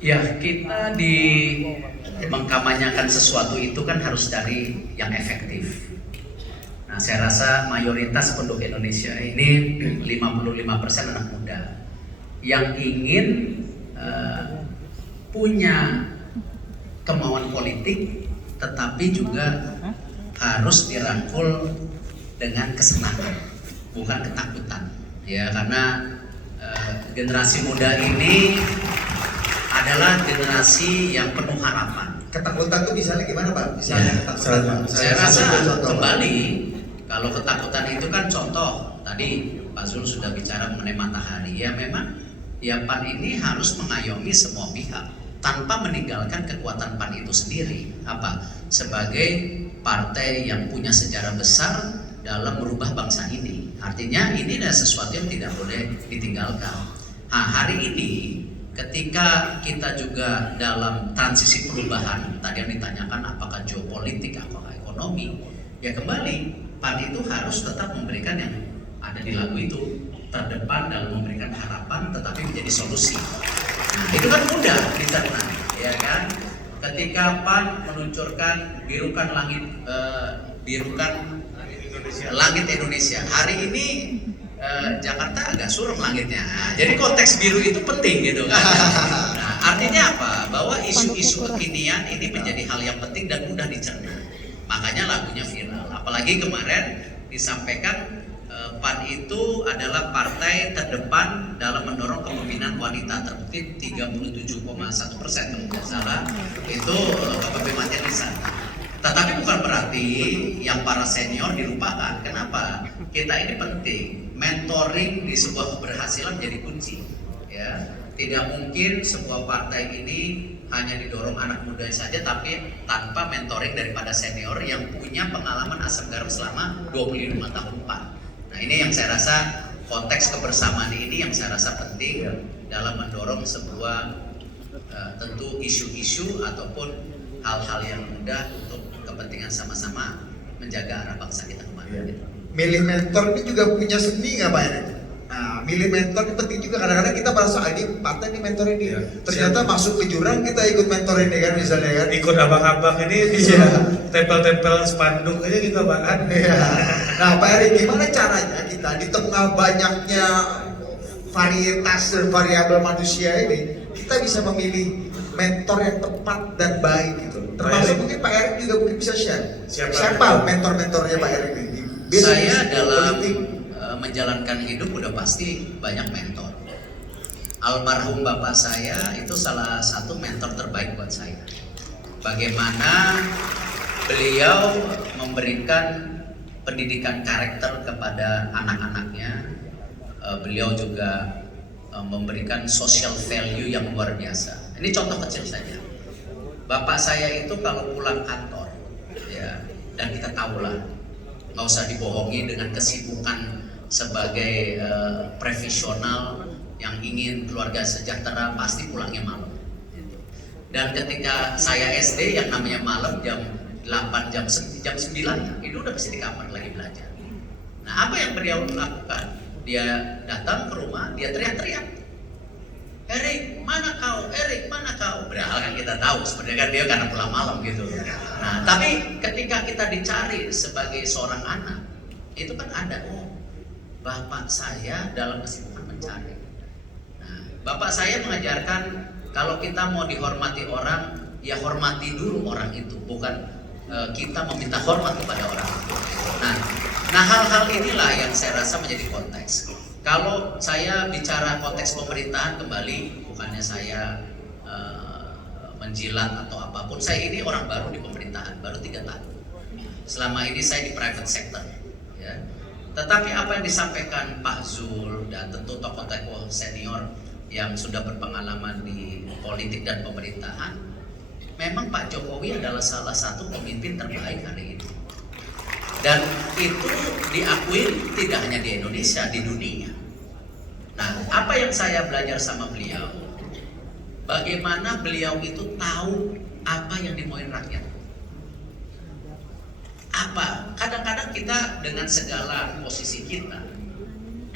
Ya, kita mengkampanyekan sesuatu itu kan harus dari yang efektif. Nah, saya rasa mayoritas penduduk Indonesia ini 55% anak muda yang ingin punya kemauan politik, tetapi juga harus dirangkul dengan kesenangan, bukan ketakutan. Ya, karena generasi muda ini adalah generasi yang penuh harapan. Ketakutan itu misalnya gimana Pak? Misalnya ketakutan Pak. Saya rasa kembali, kalau ketakutan itu kan contoh, tadi Pak Zul sudah bicara mengenai matahari. Ya memang, ya PAN ini harus mengayomi semua pihak tanpa meninggalkan kekuatan PAN itu sendiri. Apa? Sebagai partai yang punya sejarah besar dalam merubah bangsa ini. Artinya ini adalah sesuatu yang tidak boleh ditinggalkan. Nah, hari ini ketika kita juga dalam transisi perubahan, tadi yang ditanyakan apakah geopolitik, apakah ekonomi, ya kembali PAN itu harus tetap memberikan yang ada di lagu itu, terdepan dalam memberikan harapan tetapi menjadi solusi. Nah, itu kan mudah dicerna, ya kan? Ketika PAN meluncurkan birukan langit Indonesia. Hari ini Jakarta agak suram langitnya. Nah, jadi konteks biru itu penting gitu kan. Nah, artinya apa? Bahwa isu-isu kekinian ini menjadi hal yang penting dan mudah dicerna. Makanya lagunya viral. Apalagi kemarin disampaikan PAN itu adalah partai terdepan dalam mendorong kepemimpinan wanita. Terbukti 37,1% kalau tidak salah itu kepemimpinan di sana. Tetapi bukan berarti yang para senior dilupakan. Kenapa? Kita ini penting. Mentoring di sebuah keberhasilan menjadi kunci. Ya, tidak mungkin sebuah partai ini hanya didorong anak muda saja, tapi tanpa mentoring daripada senior yang punya pengalaman asam garam selama 25 tahun PAN. Nah, ini yang saya rasa konteks kebersamaan ini yang saya rasa penting dalam mendorong sebuah tentu isu-isu ataupun hal-hal yang mudah untuk kepentingan sama-sama menjaga arah bangsa kita kembali. Milih mentor ini juga punya seni nggak Pak Erik? Nah, milih mentor ini penting juga. Kadang-kadang kita merasa ini partai ini mentor ini. Ternyata masuk ke jurang kita ikut mentor ini kan misalnya kan. Ikut abang-abang ini tempel-tempel spanduk aja gitu Pak kan. Nah Pak Erik, gimana caranya kita di tengah banyaknya varietas dan variabel manusia ini kita bisa memilih mentor yang tepat dan baik gitu. Termasuk mungkin Pak Erik juga mungkin bisa share. Siapa mentor-mentornya Pak Erik ini? Saya dalam menjalankan hidup udah pasti banyak mentor. Almarhum bapak saya itu salah satu mentor terbaik buat saya. Bagaimana beliau memberikan pendidikan karakter kepada anak-anaknya. Beliau juga memberikan social value yang luar biasa. Ini contoh kecil saja. Bapak saya itu kalau pulang kantor, ya, dan kita tahulah, nggak usah dibohongi dengan kesibukan sebagai profesional yang ingin keluarga sejahtera, pasti pulangnya malam. Dan ketika saya SD yang namanya malam jam 8, jam 9 itu udah pasti di kamar lagi belajar. Nah, apa yang beliau lakukan? Dia datang ke rumah, dia teriak-teriak, Erik, mana kau? Erik, mana kau? Padahal kan kita tahu sebenarnya kan dia karena pulang malam gitu. Nah, tapi ketika kita dicari sebagai seorang anak, itu kan ada, bapak saya dalam kesibukan mencari. Nah, bapak saya mengajarkan kalau kita mau dihormati orang, ya hormati dulu orang itu, bukan kita meminta hormat kepada orang itu. Nah, hal-hal inilah yang saya rasa menjadi konteks. Kalau saya bicara konteks pemerintahan kembali, bukannya saya menjilat atau apapun. Saya ini orang baru di pemerintahan, baru 3 tahun. Selama ini saya di private sector. Ya. Tetapi apa yang disampaikan Pak Zul dan tentu tokoh-tokoh senior yang sudah berpengalaman di politik dan pemerintahan, memang Pak Jokowi adalah salah satu pemimpin terbaik hari ini. Dan itu diakui tidak hanya di Indonesia, di dunia. Nah, apa yang saya belajar sama beliau, bagaimana beliau itu tahu apa yang dimauin rakyat. Apa? Kadang-kadang kita dengan segala posisi kita,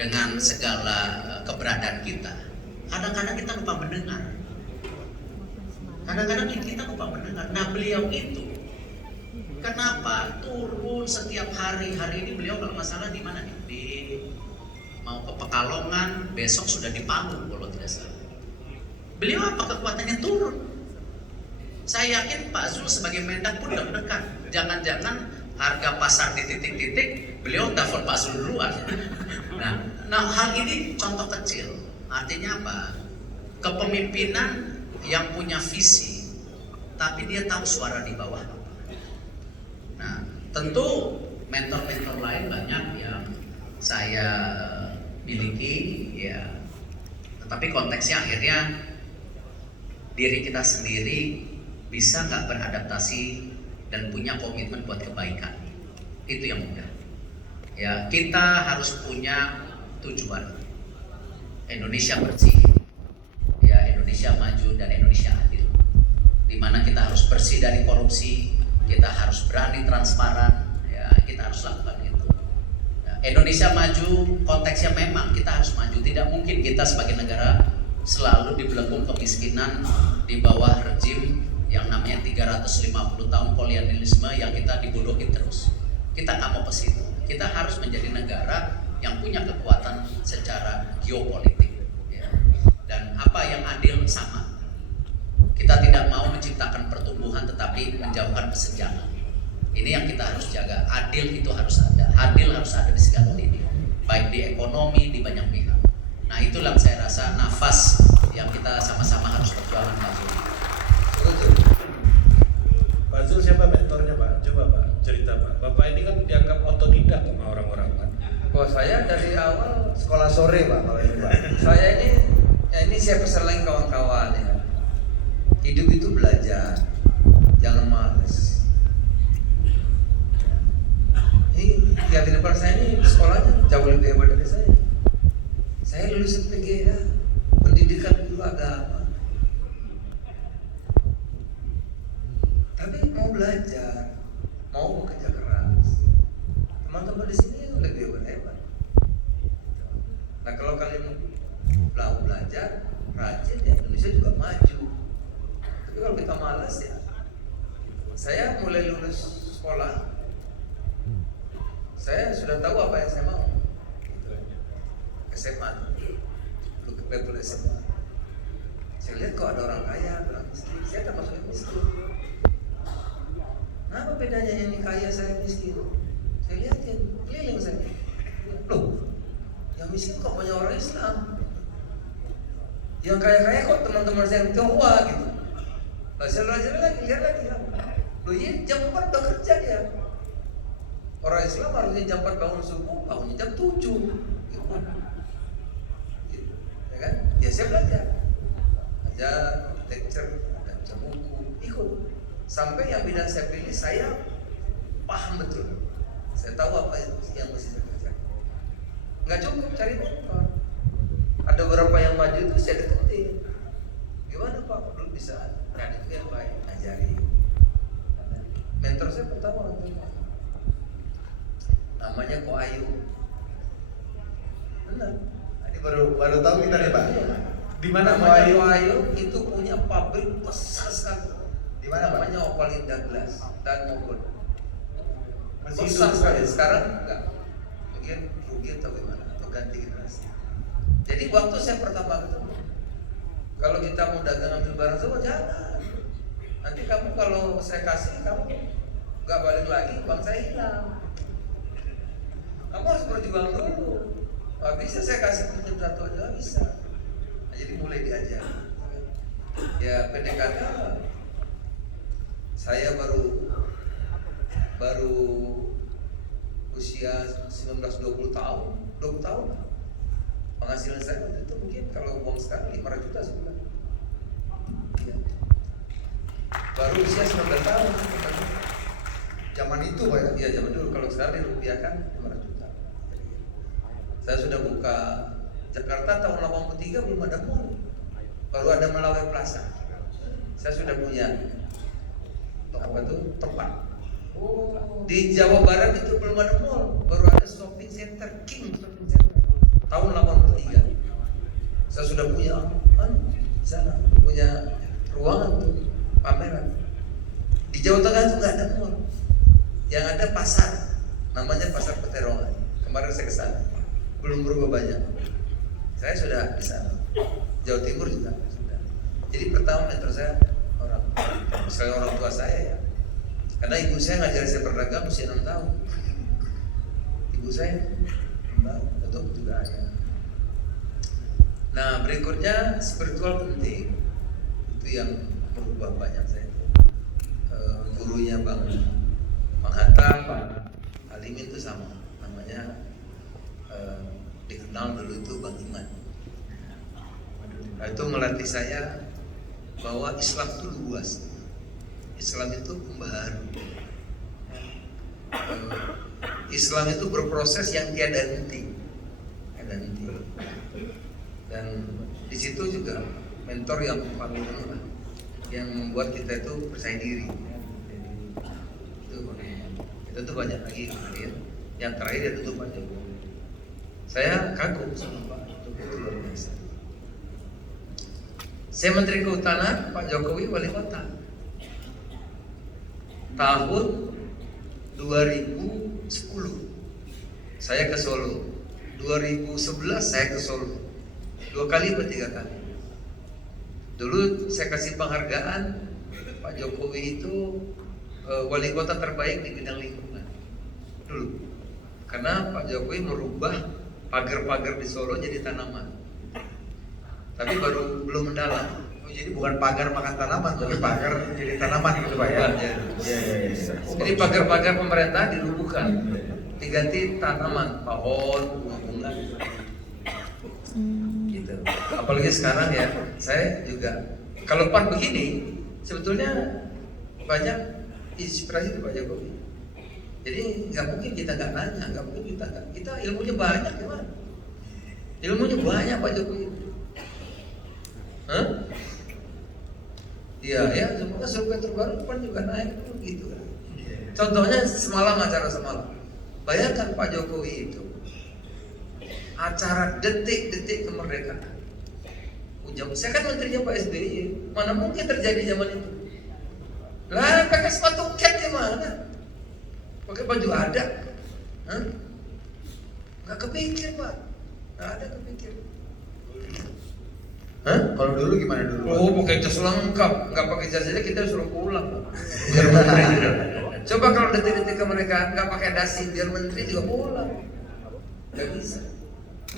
dengan segala keberadaan kita, kadang-kadang kita lupa mendengar. Kadang-kadang kita lupa mendengar. Nah beliau itu kenapa turun setiap hari? Hari ini beliau kalau masalah di mana nih? Mau ke Pekalongan, besok sudah di Palu kalau tidak salah. Beliau apa kekuatannya turun? Saya yakin Pak Zul sebagai Mendak pun deg-degan. Jangan-jangan harga pasar di titik-titik, beliau telepon Pak Zul duluan. Nah hal ini contoh kecil. Artinya apa? Kepemimpinan yang punya visi, tapi dia tahu suara di bawah apa. Nah, tentu mentor-mentor lain banyak yang saya miliki, ya. Tetapi konteksnya akhirnya diri kita sendiri bisa nggak beradaptasi dan punya komitmen buat kebaikan. Itu yang mudah. Ya, kita harus punya tujuan. Indonesia bersih, ya Indonesia maju dan Indonesia adil. Dimana kita harus bersih dari korupsi, kita harus berani transparan, ya kita harus lakukan itu. Indonesia maju konteksnya memang kita harus maju. Tidak mungkin kita sebagai negara selalu dibelenggu kemiskinan di bawah rejim yang namanya 350 tahun kolonialisme yang kita dibodohin terus. Kita nggak mau ke situ. Kita harus menjadi negara yang punya kekuatan secara geopolitik. Ya. Dan apa yang adil sama. Kita tidak mau menciptakan pertumbuhan tetapi menjauhkan kesenjangan. Ini yang kita harus jaga. Adil itu harus ada. Adil harus ada di segala lini. Baik di ekonomi, di banyak pihak. Nah itulah saya rasa nafas yang kita sama-sama harus perjuangkan Pak Zul. Pak Zul siapa mentornya Pak? Coba Pak cerita Pak. Bapak ini kan dianggap otodidak sama orang-orang kan. Oh saya dari awal Sekolah sore Pak kalau ini Pak. saya ini saya pesan lagi kawan-kawan ya. Hidup itu belajar, jangan malas. Ini yang di depan saya ini sekolahnya jauh lebih hebat dari saya. Saya lulus PGA, pendidikan guru agama. Tapi mau belajar, mau bekerja keras. Teman-teman di sini lebih hebat. Nah kalau kalian mau belajar, rajin ya Indonesia juga maju. Tapi kalau kita malas ya, saya mulai lulus sekolah, saya sudah tahu apa yang saya mau. SMA, dulu ke level SMA. Saya lihat kok ada orang kaya, orang miskin. Saya termasuk yang miskin. Nah, apa bedanya yang ini kaya saya miskin? Saya lihatin, keliling saya. Loh, yang miskin kok banyak orang Islam. Yang kaya-kaya kok teman-teman saya yang Tionghoa gitu. Nah, saya belajar lagi, lihat lagi. Loh, iya jam 4 udah kerja dia. Orang Islam harusnya jam 4 bangun subuh, bangunnya jam 7 gitu. Ya kan? Ya saya belajar lecture, baca buku, ikut. Sampai yang bidang saya pilih, saya paham betul. Saya tahu apa yang mesti saya kerjakan. Nggak cukup cari mentor. Ada beberapa yang maju itu saya deketin. Gimana Pak? Lu bisa berani juga yang baik, ajari. Mentor saya pertama namanya Ko Ayu. Benar. Ini baru tahu kita nih Pak. Di mana Ko Namanya Ayu? Ko Ayu itu punya pabrik besar sekali. Di mana Pak? Namanya Opalinda Glass dan Mogon. Masih Besar hidup, sekali. Pak? Sekarang enggak. Mungkin rugi atau gimana atau ganti generasi. Jadi waktu saya pertama ketemu, kalau kita mau dagang ambil barang semua jangan. Nanti kamu kalau saya kasih kamu nggak balik lagi, uang saya hilang. Kamu harus berjuang dulu. Nggak bisa saya kasih pinjam satu aja, nggak bisa. Nah, jadi mulai diajar. Ya PDKT saya baru usia 19-20 tahun, 20 tahun. Penghasilan saya waktu itu mungkin kalau uang sekarang 500 juta sebulan. Ya. Baru usia 19 tahun. Zaman itu Pak ya? Iya zaman dulu, kalau sekarang dirupiahkan 500 juta. Saya sudah buka Jakarta tahun 83 belum ada mall, baru ada Melawai Plaza. Saya sudah punya apa tuh tempat. Di Jawa Barat itu belum ada mall, baru ada shopping center, King Shopping Center tahun 83. Saya sudah punya di sana, punya ruangan tuh pameran. Di Jawa Tengah itu nggak ada mall, yang ada pasar, namanya Pasar Peterongan. Kemarin saya ke sana, belum berubah banyak. Saya sudah di sana. Jawa Timur juga sudah. Jadi pertama mentor saya misalnya orang tua saya ya. Karena ibu saya ngajarin saya berdagang usia 6 tahun. Ibu saya tentu juga ada. Nah berikutnya spiritual penting, itu yang merubah banyak saya. Gurunya Bang Hatta, Pak Alimin itu sama, namanya dikenal dulu itu Bang Iman. Nah, itu melatih saya bahwa Islam itu luas. Islam itu pembaharu. Islam itu berproses yang tiada henti. Dan di situ juga mentor yang paling penting, yang membuat kita itu percaya diri. Itu tuh banyak lagi. Yang terakhir ya tentu Pak Jokowi. Saya kagum sama Pak Jokowi, itu luar biasa. Saya Menteri Kehutanan, Pak Jokowi wali kota. Tahun 2010 saya ke Solo, 2011 saya ke Solo, 2 kali atau 3 kali. Dulu saya kasih penghargaan Pak Jokowi itu wali kota terbaik di bidang lingkungan dulu, karena Pak Jokowi merubah pagar-pagar di Solo jadi tanaman, tapi belum mendalam. Jadi bukan pagar makan tanaman, tapi pagar jadi tanaman gitu Pak ya. Jadi pagar-pagar pemerintah dirubuhkan, diganti tanaman, pohon, bunga-bunga gitu. Apalagi sekarang ya, saya juga kalau Pak begini, sebetulnya banyak inspirasi dari Pak Jokowi. Jadi nggak mungkin kita nggak nanya, nggak mungkin kita ilmunya banyak ya Pak. Ilmunya banyak Pak Jokowi. Hah? Iya ya, semoga survei terbaru Pan juga naik gitu kan. Contohnya acara semalam. Bayangkan Pak Jokowi itu acara detik-detik kemerdekaan. Saya kan menterinya Pak SBY, mana mungkin terjadi zaman itu? Lah pakai sepatu cat gimana? Pakai baju adat? Nggak kepikir Pak, nggak ada kepikir. Hah? Kalau dulu gimana dulu? Oh, pakai jas lengkap, nggak pakai jas aja kita suruh pulang. Biar menteri juga. Coba kalau detik-detik kemerdekaan nggak pakai dasi, biar menteri juga pulang. Nggak bisa.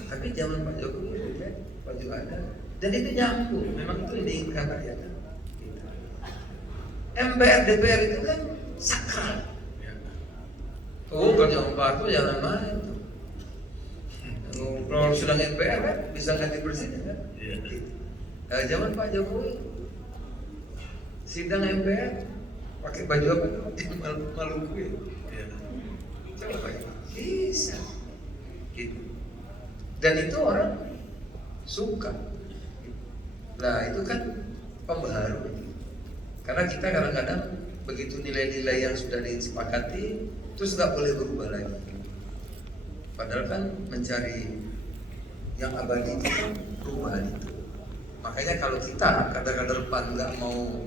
Tapi zaman Pak Jokowi udah baju ada, dan itu nyambung. Memang itu yang diinginkan rakyat. MPR DPR itu kan sakral. Oh, kalau Pak Harto jangan main. Kalau sedang MPR kan bisa ganti presiden kan? Zaman Pak Jokowi sidang MPR pakai baju apa? Maluku ya. Coba pakai. Bisa. Gitu. Dan itu orang suka. Nah itu kan pembaharu. Karena kita kadang-kadang begitu nilai-nilai yang sudah disepakati terus nggak boleh berubah lagi. Padahal kan mencari yang abadi itu perubahan itu. Makanya kalau kita kadang-kadang Pan nggak mau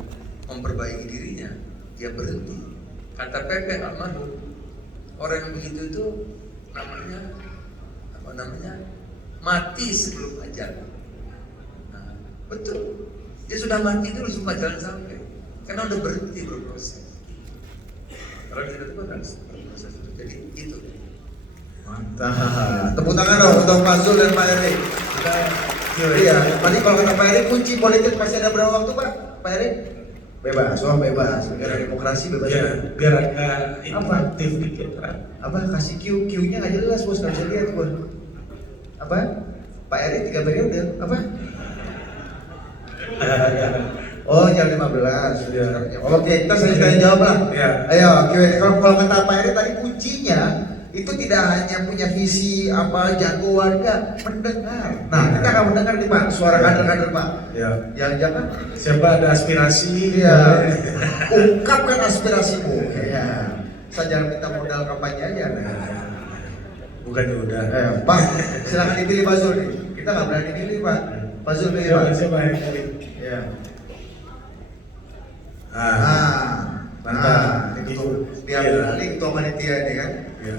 memperbaiki dirinya, dia berhenti. Kata Pepe almarhum, orang yang begitu itu namanya mati sebelum ajal. Nah, betul. Dia sudah mati dulu supaya jangan sampai, karena udah berhenti berproses. Kalau kita itu kan berproses itu, jadi itu. Mantap. Tepuk tangan dong untuk Pak Zul dan Pak Erik. Iya, tadi kalau kata Pak Erik kunci politik masih ada berapa waktu Pak? Pak Erik? Bebas, bebas. Negara demokrasi bebas. Ya, biar agak interaktif dikit Pak. Apa kasih Q-nya nggak jelas bos, nggak bisa lihat gua. Apa? Pak Erik 3 periode, apa? Oh, jam 15. Ya. Oke, kita saya jawab lah. Ya. Ayo, kalau kata Pak Erik tadi kuncinya itu tidak hanya punya visi apa jagoan, enggak, mendengar. Nah, kita akan mendengar nih Pak, suara kader-kader Pak. Ya. Jangan Siapa ada aspirasi? iya. Ungkapkan aspirasimu. Ya. Saya jangan minta modal kampanye aja. Bukan udah. Pak, silakan dipilih Pak Zul nih. Kita nggak berani pilih Pak. Pak Zul pilih Pak. Siapa yang pilih? Ya. Nah, ini Gitu. biar Iya. kali ketua panitia ini kan. Ya.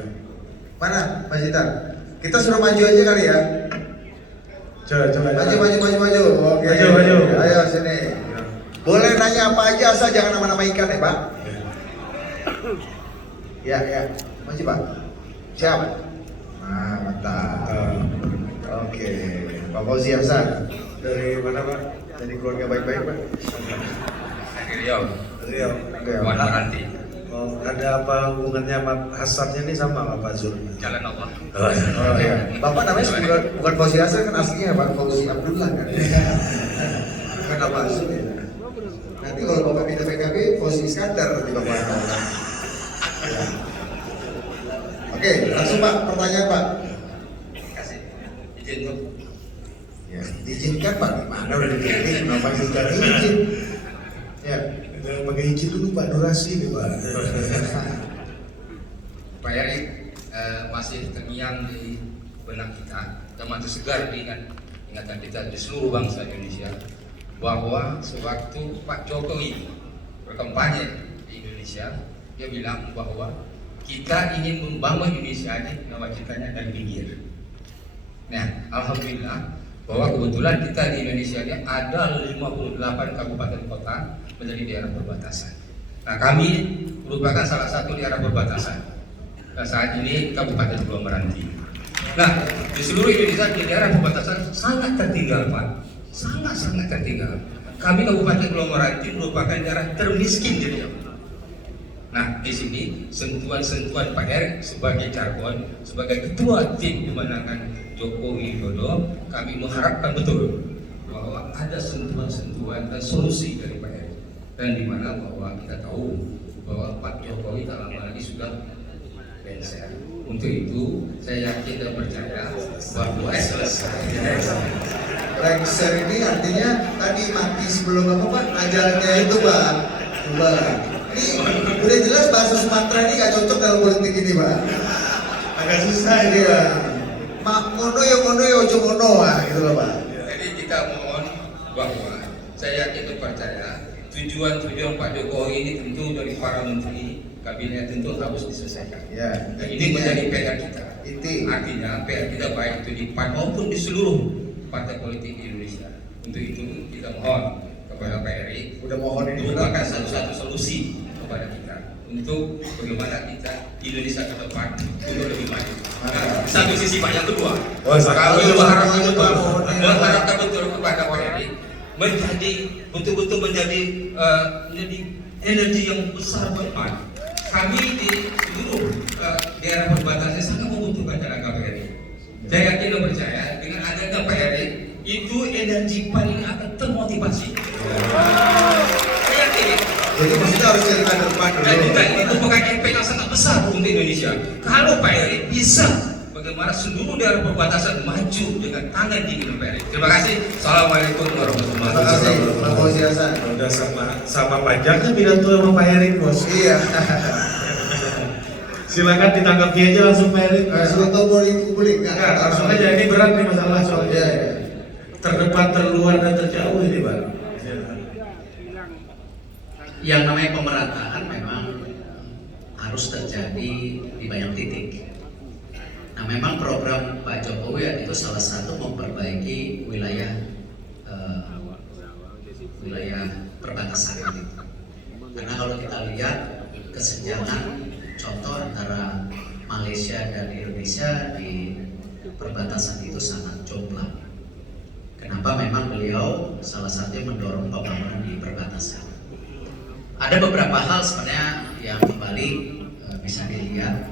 Mana Mas Jitan? Kita suruh maju aja kali ya. Coba. Maju. Oke. Maju. Ayo sini. Boleh nanya apa aja asal jangan nama-nama ikan ya Pak. Ya. Maju Pak. Siap. Nah, mantap. Oke. Pak Fauzi Hasan. Dari mana Pak? Dari keluarga baik-baik Pak. Riau, Riau. Wan Maranti, Oh, ada apa hubungannya sama Hasannya ini sama Pak Zul? Jalan Allah. Oh iya. Bapak namanya bukan Fauzi Hasan kan aslinya Pak Fauzi Abdullah kan. Bukan apa aslinya. Nanti kalau Bapak pindah PKB Fauzi Iskandar nanti Bapak. Ya. Oke, langsung Pak, pertanyaan Pak. Kasih izin tuh. Ya, diizinkan Pak, gimana udah dipilih, kenapa juga izin? Ya, Jangan pakai izin dulu Pak, durasi nih Pak. Pak Erik masih terngiang di benak kita dan masih segar di ingatan kita di seluruh bangsa Indonesia bahwa sewaktu Pak Jokowi berkampanye di Indonesia, dia bilang bahwa kita ingin membangun Indonesia ini nawacitanya dari pinggir. Nah, alhamdulillah bahwa kebetulan kita di Indonesia ini ada 58 kabupaten kota menjadi daerah perbatasan. Nah, kami merupakan salah satu daerah perbatasan. Nah, saat ini Kabupaten Pulau Meranti. Nah, di seluruh Indonesia di daerah perbatasan sangat tertinggal, Pak. Sangat tertinggal. Kami Kabupaten Pulau Meranti merupakan daerah termiskin di Riau. Nah, di sini sentuhan-sentuhan Pak Erik sebagai Carbon, sebagai ketua tim pemenangan Jokowi Widodo, kami mengharapkan betul bahwa ada sentuhan-sentuhan dan solusi dari Pak Erik, dan di mana bahwa kita tahu bahwa Pak Jokowi tak lama lagi sudah lengser. Untuk itu saya yakin dan percaya bahwa selesai. lengser ini artinya tadi mati sebelum apa Pak? Ajalnya itu Pak. Coba. Ini udah jelas bahasa Sumatera ini gak cocok dalam politik ini Pak. Agak susah ini Pak. Mono yo ojo mono gitu loh Pak. Jadi kita mohon bahwa saya yakin dan percaya tujuan Pak Jokowi ini tentu dari para menteri kabinet tentu harus diselesaikan. Ya. Dan ini menjadi PR kita. Artinya PR kita baik itu di PAN maupun di seluruh partai politik di Indonesia. Untuk itu kita mohon kepada Pak Erik Udah mohon ini merupakan satu-satu solusi kepada kita untuk bagaimana kita di Indonesia ke depan untuk lebih maju. Nah, satu sisi Pak, yang kedua, kami mengharapkan betul kepada Pak Erik betul-betul menjadi energi yang besar buat PAN. Kami di seluruh daerah perbatasan sangat membutuhkan tenaga Pak Erik. Saya yakin dan percaya dengan adanya Pak Erik, itu energi PAN ini akan termotivasi. Saya yakin. Jadi maksudnya harus cari kader PAN Dan dulu. juga ini merupakan impact yang sangat besar untuk Indonesia. Kalau Pak Erik bisa bagaimana seluruh daerah perbatasan maju dengan tangan dingin Pak Erik. Terima kasih. Assalamualaikum warahmatullahi Terima kasih wabarakatuh. Pak Fauzi Hasan. Udah sama panjangnya pidato sama Pak Erik bos. Iya. Silakan ditanggapi aja langsung Pak Erik. Sudah tahu publik Enggak, langsung aja ini berat nih masalah soalnya. Iya. Terdepan, terluar dan terjauh ini Pak. Yang namanya pemerataan memang harus terjadi di banyak titik. Nah, memang program Pak Jokowi itu salah satu memperbaiki wilayah perbatasan itu. Karena kalau kita lihat kesenjangan contoh antara Malaysia dan Indonesia di perbatasan itu sangat jomplang. Kenapa? Memang beliau salah satunya mendorong pembangunan di perbatasan. Ada beberapa hal sebenarnya yang kembali bisa dilihat